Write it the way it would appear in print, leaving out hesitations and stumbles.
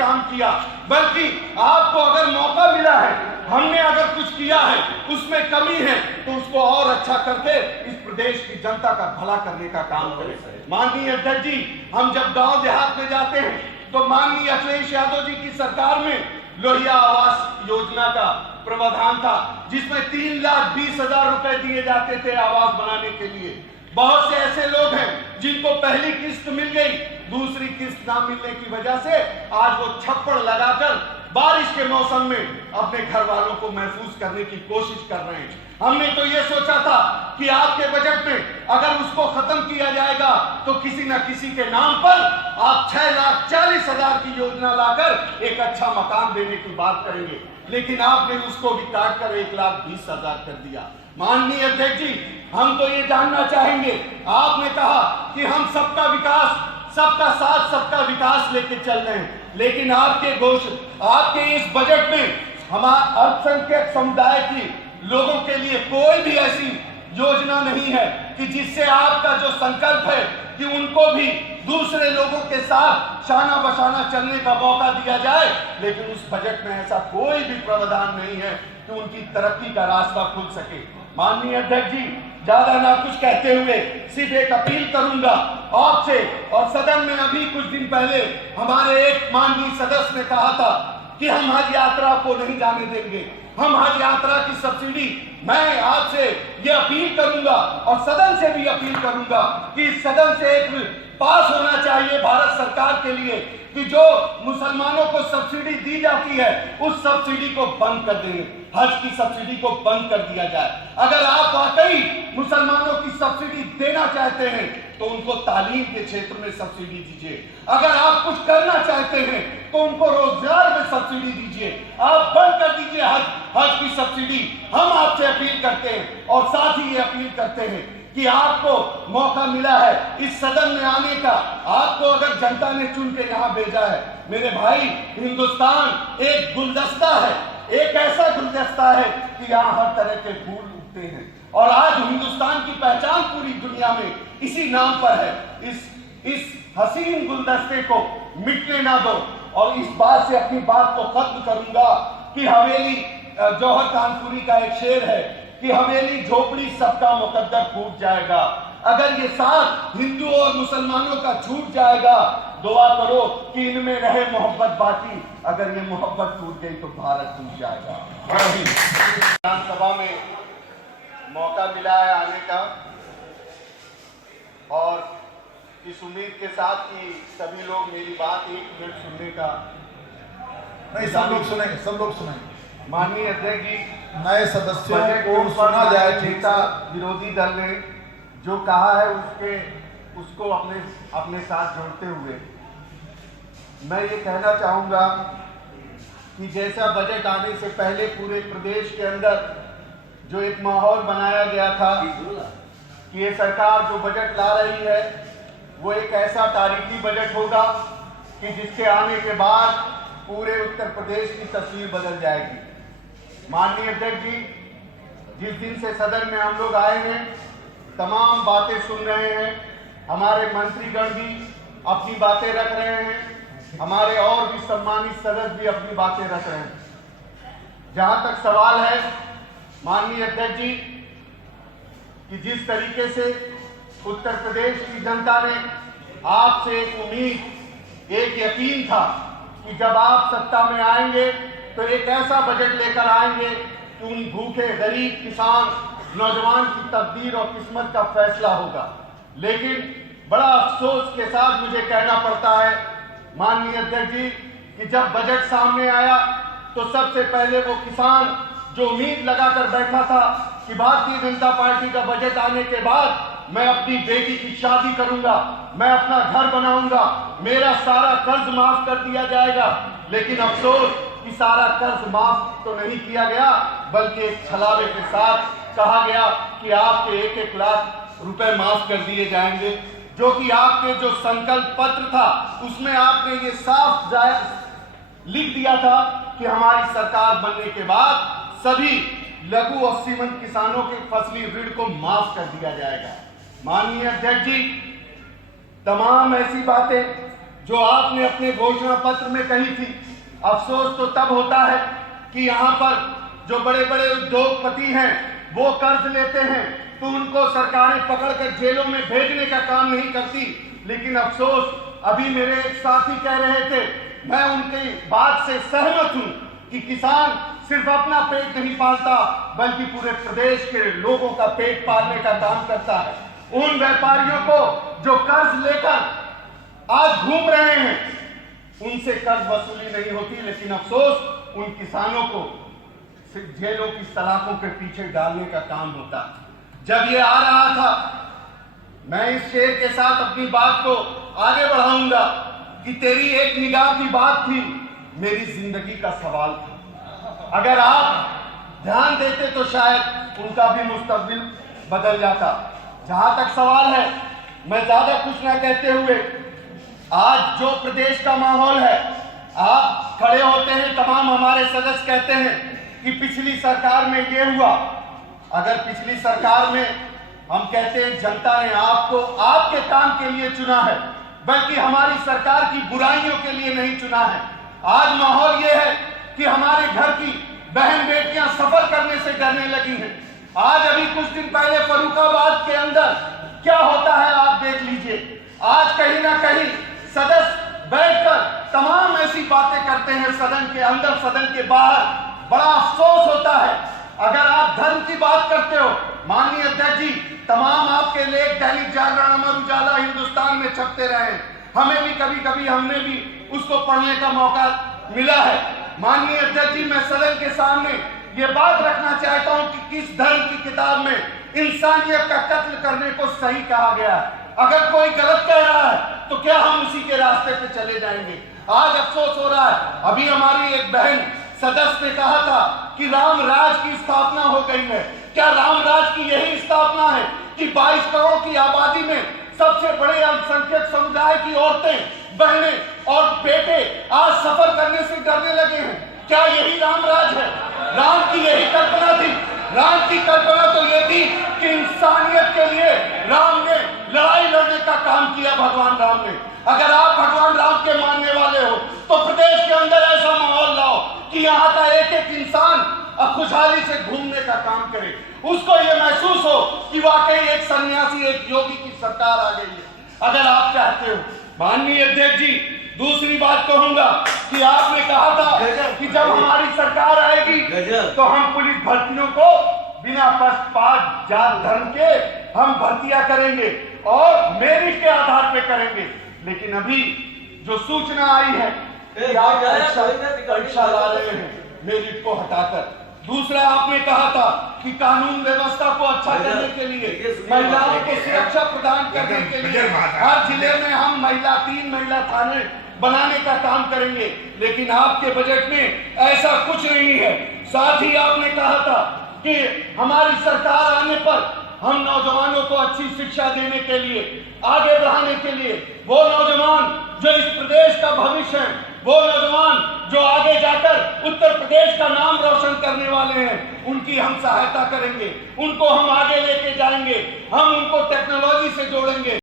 काम किया, बल्कि आपको अगर मौका मिला है, हमने अगर कुछ किया है, उसमें कमी है, तो उसको और अच्छा करके इस प्रदेश की जनता का भला करने का काम करें। माननीय अध्यक्ष जी, हम जब गांव देहात में जाते हैं तो माननीय अखिलेश यादव जी की सरकार में लोहिया आवास योजना का प्रावधान था, जिसमें 3,20,000 रुपए दिए जाते थे आवास बनाने के लिए। बहुत से ऐसे लोग हैं जिनको पहली किस्त मिल गई, दूसरी किस्त ना मिलने की वजह से आज वो छप्पड़ लगाकर बारिश के मौसम में अपने घर वालों को महफूज करने की कोशिश कर रहे हैं। हमने तो ये सोचा था कि आपके बजट में अगर उसको खत्म किया जाएगा तो किसी न किसी के नाम पर आप 6,40,000 की योजना लाकर एक अच्छा मकान देने की बात करेंगे, लेकिन आपने उसको भी काट कर 1,20,000 कर दिया। माननीय अध्यक्ष जी, हम तो ये जानना चाहेंगे, आपने कहा कि हम सबका विकास, सबका साथ, सबका विकास लेके चल रहे हैं, लेकिन आपके इस बजट में हमारे अल्पसंख्यक समुदाय की लोगों के लिए कोई भी ऐसी योजना नहीं है कि जिससे आपका जो संकल्प है कि उनको भी दूसरे लोगों के साथ शाना बशाना चलने का मौका दिया जाए, लेकिन उस बजट में ऐसा कोई भी प्रावधान नहीं है कि उनकी तरक्की का रास्ता खुल सके। माननीय अध्यक्ष जी, ज्यादा ना कुछ कहते हुए सिर्फ एक अपील करूंगा आपसे, और सदन में अभी कुछ दिन पहले हमारे एक माननीय सदस्य ने कहा था कि हम हज यात्रा को नहीं जाने देंगे, हम हज यात्रा की सब्सिडी, मैं आपसे ये अपील करूंगा और सदन से भी अपील करूंगा कि इस सदन से एक पास होना चाहिए भारत सरकार के लिए कि जो मुसलमानों को सब्सिडी दी जाती है उस सब्सिडी को बंद कर देंगे, हज की सब्सिडी को बंद कर दिया जाए। अगर आप वाकई मुसलमानों की सब्सिडी देना चाहते हैं तो उनको तालीम के क्षेत्र में सब्सिडी दीजिए, अगर आप कुछ करना चाहते हैं तो उनको रोजगार में सब्सिडी दीजिए, आप बंद कर दीजिए हज की सब्सिडी। हम आपसे अपील करते हैं और साथ ही ये अपील करते हैं कि आपको मौका मिला है इस सदन में आने का, आपको अगर जनता ने चुन के यहाँ भेजा है, मेरे भाई, हिंदुस्तान एक गुलदस्ता है, एक ऐसा गुलदस्ता है कि यहाँ हर तरह के फूल उगते हैं, और आज हिंदुस्तान की पहचान पूरी दुनिया में इसी नाम पर है। इस हसीन गुलदस्ते को मिटने ना दो। और इस बात से अपनी बात को खत्म करूंगा कि हवेली, जौहर कानपुरी का एक शेर है कि हवेली झोपड़ी सबका मुकद्दर फूट जाएगा। अगर ये साथ हिंदू और मुसलमानों का छूट जाएगा, दुआ करो कि इनमें रहे मोहब्बत बाकी, अगर ये मोहब्बत टूट गई तो भारत टूट जाएगा। विधानसभा में मौका मिला है आने का, और इस उम्मीद के साथ कि सभी लोग मेरी बात 1 मिनट सुनने का, नहीं, सब लोग सुनेंगे। माननीय अध्यक्ष जी, नए सदस्यों को सुना जाए। नेता विरोधी दल ने जो कहा है उसको अपने साथ जोड़ते हुए मैं ये कहना चाहूंगा कि जैसा बजट आने से पहले पूरे प्रदेश के अंदर जो एक माहौल बनाया गया था कि ये सरकार जो बजट ला रही है वो एक ऐसा तारीखी बजट होगा कि जिसके आने के बाद पूरे उत्तर प्रदेश की तस्वीर बदल जाएगी। माननीय अध्यक्ष जी, जिस दिन से सदन में हम लोग आए हैं, तमाम बातें सुन रहे हैं, हमारे मंत्रीगण भी अपनी बातें रख रहे हैं, हमारे और भी सम्मानित सदस्य भी अपनी बातें रख रहे हैं। जहां तक सवाल है माननीय अध्यक्ष जी कि जिस तरीके से उत्तर प्रदेश की जनता ने आपसे एक उम्मीद, एक यकीन था कि जब आप सत्ता में आएंगे तो एक ऐसा बजट लेकर आएंगे कि उन भूखे गरीब किसान नौजवान की तकदीर और किस्मत का फैसला होगा। लेकिन बड़ा अफसोस के साथ मुझे कहना पड़ता है माननीय अध्यक्ष जी कि जब बजट सामने आया तो सबसे पहले वो किसान जो उम्मीद लगाकर बैठा था कि भारतीय जनता पार्टी का बजट आने के बाद मैं अपनी बेटी की शादी करूंगा, मैं अपना घर बनाऊंगा, मेरा सारा कर्ज माफ कर दिया जाएगा, लेकिन अफसोस कि सारा कर्ज माफ तो नहीं किया गया, बल्कि एक छलावे के साथ कहा गया कि आपके 1-1 लाख रुपए माफ कर दिए जाएंगे, जो कि आपके जो संकल्प पत्र था उसमें आपने ये साफ लिख दिया था कि हमारी सरकार बनने के बाद सभी लघु और सीमांत किसानों के फसली ऋण को माफ कर दिया जाएगा। माननीय अध्यक्ष जी, तमाम ऐसी बातें जो आपने अपने घोषणा पत्र में कही थी। अफसोस तो तब होता है कि यहाँ पर जो बड़े बड़े उद्योगपति हैं वो कर्ज लेते हैं तो उनको सरकारें पकड़कर जेलों में भेजने का काम नहीं करती। लेकिन अफसोस, अभी मेरे एक साथी कह रहे थे, मैं उनकी बात से सहमत हूं कि किसान सिर्फ अपना पेट नहीं पालता बल्कि पूरे प्रदेश के लोगों का पेट पालने का काम करता है। उन व्यापारियों को जो कर्ज लेकर आज घूम रहे हैं उनसे कर्ज वसूली नहीं होती, लेकिन अफसोस उन किसानों को जेलों की सलाखों के पीछे डालने का काम होता है। जब ये आ रहा था, मैं इस शेर के साथ अपनी बात को आगे बढ़ाऊंगा कि तेरी एक निगाह की बात थी, मेरी जिंदगी का सवाल था। अगर आप ध्यान देते तो शायद उनका भी मुस्तकबिल बदल जाता। जहां तक सवाल है, मैं ज्यादा कुछ ना कहते हुए, आज जो प्रदेश का माहौल है, आप खड़े होते हैं, तमाम हमारे सदस्य कहते हैं कि पिछली सरकार में ये हुआ। अगर पिछली सरकार में हम कहते हैं जनता ने आपको आपके काम के लिए चुना है, बल्कि हमारी सरकार की बुराइयों के लिए नहीं चुना है। आज माहौल ये है कि हमारे घर की बहन बेटियां सफर करने से डरने लगी हैं। आज अभी कुछ दिन पहले फर्रुखाबाद के अंदर क्या होता है आप देख लीजिए। आज कहीं ना कहीं सदस्य बैठकर तमाम ऐसी बातें करते हैं सदन के अंदर, सदन के बाहर। बड़ा अफसोस होता है। अगर आप धर्म की बात करते हो, माननीय अध्यक्ष जी, तमाम आपके लेख दैनिक जागरण, अमर उजाला, हिंदुस्तान में छपते रहे। हमें भी कभी कभी हमने भी उसको पढ़ने का मौका मिला है। माननीय अध्यक्ष जी, मैं सदन के सामने ये बात रखना चाहता हूं कि किस धर्म की किताब में इंसानियत का कत्ल करने को सही कहा गया है। अगर कोई गलत कह रहा है तो क्या हम उसी के रास्ते पे चले जाएंगे? आज अफसोस हो रहा है, अभी हमारी एक बहन सदस्य ने कहा था कि राम राज की स्थापना हो गई है। क्या राम राज की यही स्थापना है कि 22 करोड़ की आबादी में सबसे बड़े अल्पसंख्यक समुदाय की औरतें, बहनें और बेटे आज सफर करने से डरने लगे हैं? क्या यही राम राज है? राम की यही कल्पना थी? राम की कल्पना तो यह थी कि इंसानियत के लिए राम ने लड़ाई लड़ने का काम किया, भगवान राम ने। अगर आप भगवान राम के मानने वाले हो तो प्रदेश के अंदर ऐसा माहौल लाओ कि यहाँ का एक एक इंसान खुशहाली से घूमने का काम करे, उसको ये महसूस हो कि वाकई एक सन्यासी, एक योगी की सरकार आ गई है। अगर आप चाहते हो, माननीय अध्यक्ष जी, दूसरी बात कहूंगा कि आपने कहा था कि जब हमारी सरकार आएगी तो हम पुलिस भर्तियों को बिना पक्षपात, जात, धर्म के हम भर्तियां करेंगे और मेरिट के आधार पे करेंगे। लेकिन अभी जो सूचना आई है कि आप परीक्षा ला रहे हैं मेरिट को हटाकर। दूसरा, आपने कहा था कि कानून व्यवस्था को अच्छा करने के लिए, महिलाओं को सुरक्षा प्रदान करने के लिए हर जिले में हम 3 महिला थाने बनाने का काम करेंगे। लेकिन आपके बजट में ऐसा कुछ नहीं है। साथ ही आपने कहा था कि हमारी सरकार आने पर हम नौजवानों को अच्छी शिक्षा देने के लिए, आगे बढ़ाने के लिए, वो नौजवान जो इस प्रदेश का भविष्य है, वो नौजवान जो आगे जाकर उत्तर प्रदेश का नाम रोशन करने वाले हैं, उनकी हम सहायता करेंगे, उनको हम आगे लेके जाएंगे, हम उनको टेक्नोलॉजी से जोड़ेंगे।